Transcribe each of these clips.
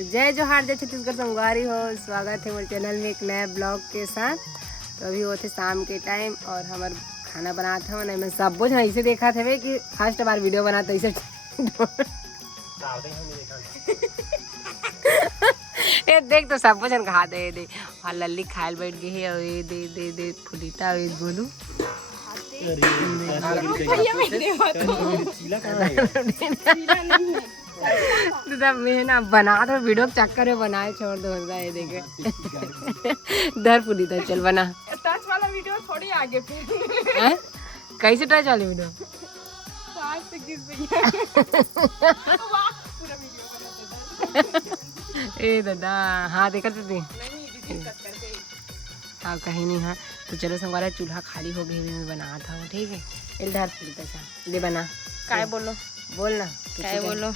तो जय जोहार, जय छत्तीसगढ़ संगवारी हो। स्वागत है मेरे चैनल में एक नया ब्लॉग के साथ। तो अभी होते शाम के टाइम और हमार खाना बनाता हूँ। मैं सब कुछ ऐसे देखा था कि फर्स्ट बार वीडियो बनाता ऐसे ये देख तो सब कुछ खा दे और लल्ली खायल बैठ गई है और ये दे दे दे फुलीता बोलू मैं ना बना तो वीडियो चक्कर में बनाए छोड़ दो। ये देखे दर पूरी तो चल बना टच वाला वीडियो थोड़ी आगे कैसे टच वाली वीडियो ए दादा हाँ देखा तो थी हाँ कहीं नहीं। हाँ तो चलो संगवारा चूल्हा खाली हो गई मैं बना था वो ठीक है। इधर पूरी पैसा दे बना काय बोलो बोलना काय बोलो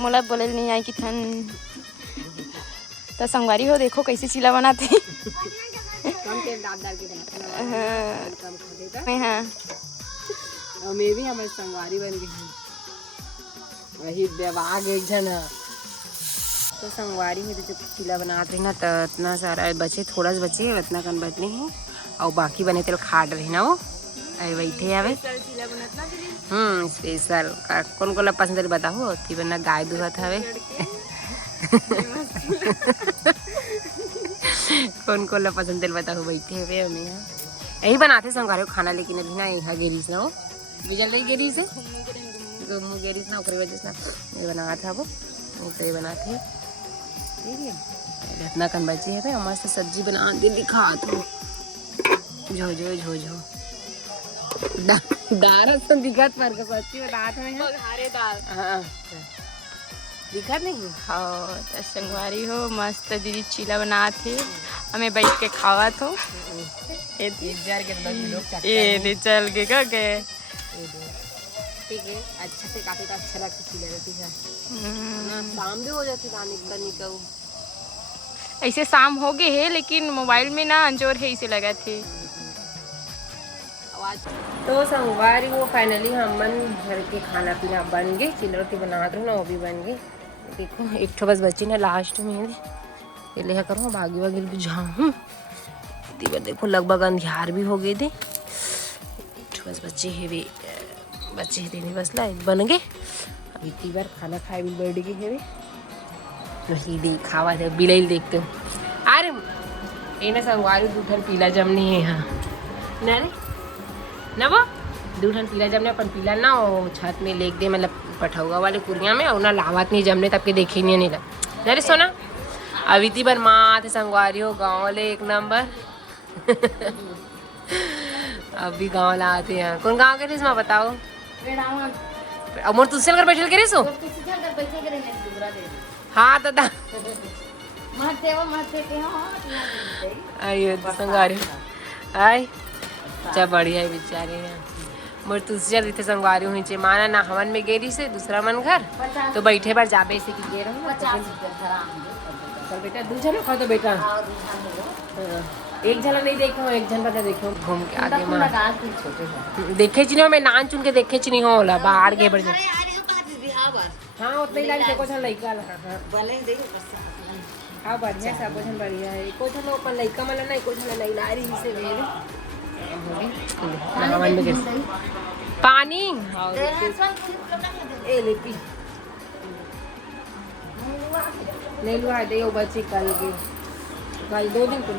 मोला बोले नहीं आई कि थन तो संगवारी हो देखो कैसे चीला बनाते कम तेल डाल के बनाते हैं कम खा देता मैं हाँ और मैं भी हमारे संगवारी बन गई वही देवाग एक जन तो संगवारी में तो जब चीला बनाते रही ना तो इतना सारा बचे थोड़ा सा बचे उतना कन बचने हैं और बाकी बने तेल खाट रही ना वो अरे बैठे आवे स्पेशल कौन कौन पसंद है बताओ थी बना गाय दूहत हवे कौन कौन पसंद है बताओ बैठे हुए हमें यहाँ यही बनाते संगवारी को खाना। लेकिन अभी ना यहाँ गेरीस ना वो बिजल रही गेरी से मुँह गेरीस ना ओकरी वजह से ये बना था वो तो ये बनाते ठीक है। इतना कन बची है भाई मस्त सब्जी बना दे दिखा तो झो झो झो झो दाल तो दिखत पर के सच्ची बता था मैं हरे दाल हां दिखत नहीं हाँ तो संगवारी हो मस्त दीदी चीला बना थे हमें बैठ के खावा तो ये 1000 के 10 लोग चक्कर ये नहीं चल के का के ठीक है। अच्छा से काफी अच्छा लगती चीला रहती है ना शाम भी हो जाती खाने का निकल ऐसे शाम हो गए है लेकिन मोबाइल में ना अंजोर है इसे लगा थे तो संगवारी वो फाइनली हमन घर के खाना पीना बन गए। चिल्ला रोटी बना दो ना वो भी बन गई। देखो एक ठो बस बची ना लास्ट में ये ले करो बागी बागी बुझाऊँ दीवर देखो लगभग अंधियार भी हो गए थे। एक ठो बस बच्चे है वे बच्चे देने बस ला बन गए। अभी तीवर खाना खाए भी बैठ गए है वे दे खावा थे बिलैल देखते हो अरे ये ना संगवारी दूठन पीला जमनी है यहाँ ना रे ना वो दूठन पीला जमने अपन पीला ना वो छत में लेक दे मतलब पठौगा वाले कुरिया में और ना लावत नहीं जमने तब के देखे नहीं लगा अरे सोना अभी ती बार माँ थे संगवारी हो गाँव वाले एक नंबर अभी गाँव ला आते हैं कौन गाँव के रिस बताओ अमर तुझसे घर बैठल के रिसो हाँ दादा आइए संगवारी आय अच्छा बढ़िया है बेचारे हैं मोर तुझसे चल संगवारी हुई चे माना ना हमन में गेरी से दूसरा मन घर तो बैठे बार जाबे से कि गे रहो चल बेटा दू जन खा तो बेटा एक झलक नहीं देखो एक झन पता देखो घूम के आगे मां देखे चिन्हो मैं नान चुन के देखे चिन्ही होला बाहर के बढ़ हां उतना ही लाइन देखो छन लइका हां भले देखो हां बढ़िया सब कुछ बढ़िया है को छन अपन लइका मला नहीं को छन नहीं लारी से वेरे पानी ए लेपी ले लुआ दे वो बच्ची कल 2 दिन को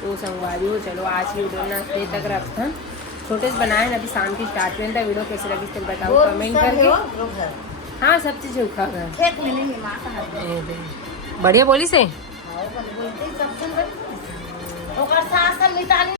वो संगवारी हो। चलो आज की वीडियो ना ये तक रखता छोटे से बनाए ना अभी शाम की स्टार्ट में था वीडियो कैसे लगी तो बताओ कमेंट करके। हाँ सब चीज़ उखा कर बढ़िया बोली से